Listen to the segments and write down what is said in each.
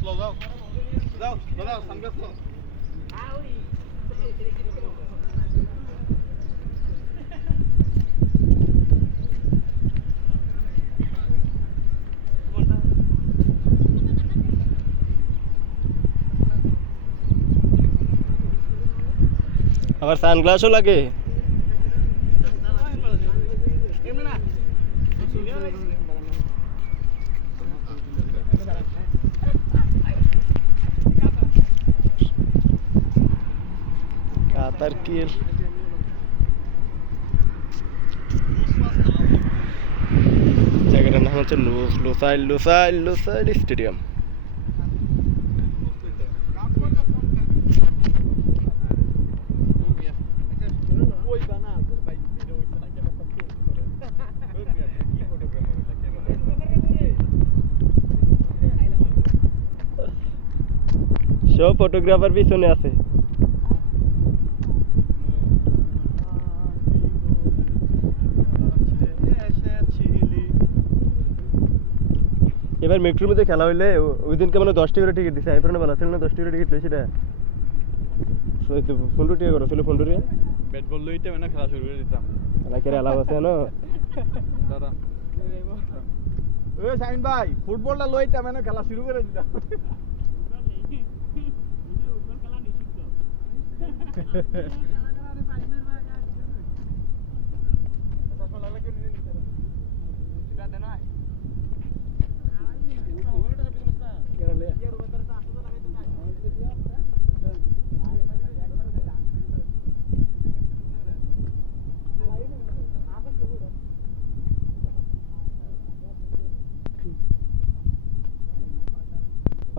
Slow যাও যাও দাও সানগ্লাস লো আবার সানগ্লাসও লাগে। কাতার কি জায়গাটার নাম হচ্ছে লুসাইল স্টেডিয়াম। সব ফটোগ্রাফার পিছনে আছে। এবার মেট্রোর মধ্যে খেলা হইলে ওই দিনকে মানে 10 টাকা করে টিকিট দিছে। আইফোনে বলা ছিল না 10 টাকা করে টিকিট লইছি না। 15 টাকা করে ছিল 15 টাকা। ব্যাট বল লইতে মানে খেলা শুরু করে দিতাম। নাকি আলাপ আছে না দাদা ওই শাইন ভাই ফুটবলটা লইতে মানে খেলা শুরু করে দিতাম।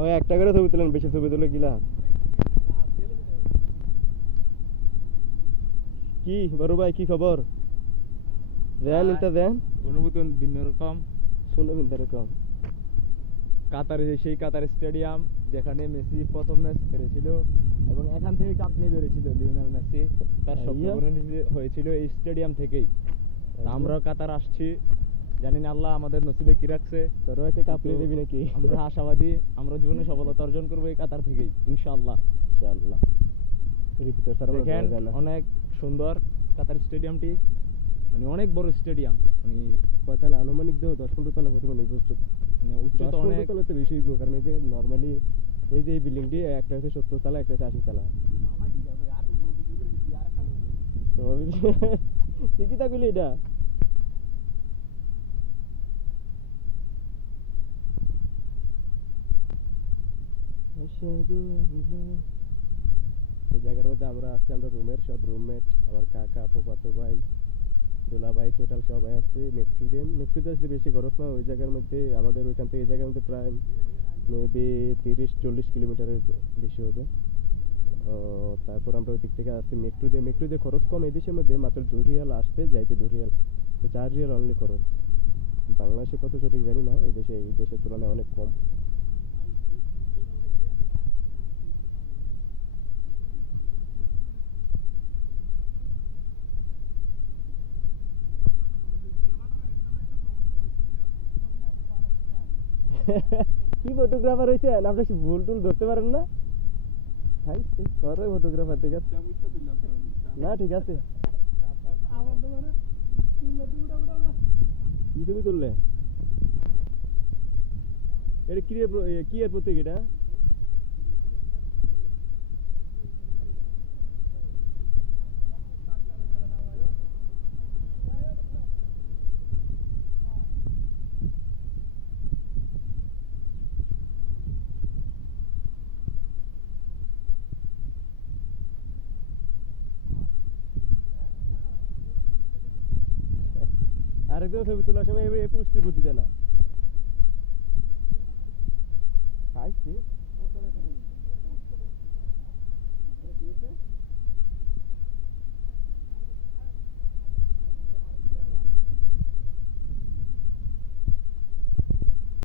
ওই একটা করে ছবি তুলেন, বেশি ছবি তুলে গিলা কি বড় ভাই কি খবর? দেন এটা দেন অনুভূতি ভিন্ন রকম, শুনে ভিন্ন রকম। কাতারে সেই কাতার স্টেডিয়াম যেখানে মেসি প্রথম ম্যাচ খেলেছিল এবং এখান থেকে কাপ নিয়ে বেরিয়েছিল লিওনেল মেসি। তার স্বপ্ন পূরণ হয়েছিল এই স্টেডিয়াম থেকেই। আমরা কাতার আসছি, জানি না আল্লাহ আমাদের নসিবে কি রাখছে। তোরা একটা কাপ নিয়ে দিবি নাকি? আমরা আশাবাদী, আমরা জীবনে সফলতা অর্জন করবো এই কাতার থেকেই ইনশাআল্লাহ। ইনশাআল্লাহ। দেখেন অনেক সুন্দর কাতার স্টেডিয়ামটি, মানে অনেক বড় স্টেডিয়াম। মানে কয়তলা আনুমানিক 10-15 তলা প্রথমে নির্দিষ্ট, মানে উচ্চতা অনেক তো বেশি হইব, কারণ এই যে নরমালি এই যে বিল্ডিংটি একটা হচ্ছে 70 তলা, একটা হচ্ছে 80 তলা। ঠিকই থাকলে এটা এই জায়গার মধ্যে আমরা আসছি, আমরা রুমের সব রুমমেট, আমার কাকা, ফুফাতো ভাই, দুলা ভাই, টোটাল সবাই আসছে। মেট্রোতে আসলে বেশি খরচ না। ওই জায়গার মধ্যে আমাদের ওইখান থেকে এই জায়গার মধ্যে প্রায় মেবি 30-40 কিলোমিটারের বেশি হবে। তারপর আমরা ওই দিক থেকে আসছি মেট্রোতে খরচ কম এই দেশের মধ্যে, মাত্র 2 রিয়াল আসতে, যাইতে 2 রিয়াল, তো 4 রিয়াল অনলি খরচ। বাংলাদেশে কত সঠিক জানি না, এই দেশের তুলনায় অনেক কম। কি ফটোগ্রাফার হয়েছেন আপনি? ভুল টুল ধরতে পারেন না? করে ফটোগ্রাফার, ঠিক আছে না, ঠিক আছে। কি ছবি তুললে? এটা কি এর প্রতীক এটা? আরেকদিন ছবি তোলার সময় এই পুষ্টির প্রতি দেয় না। খাইছি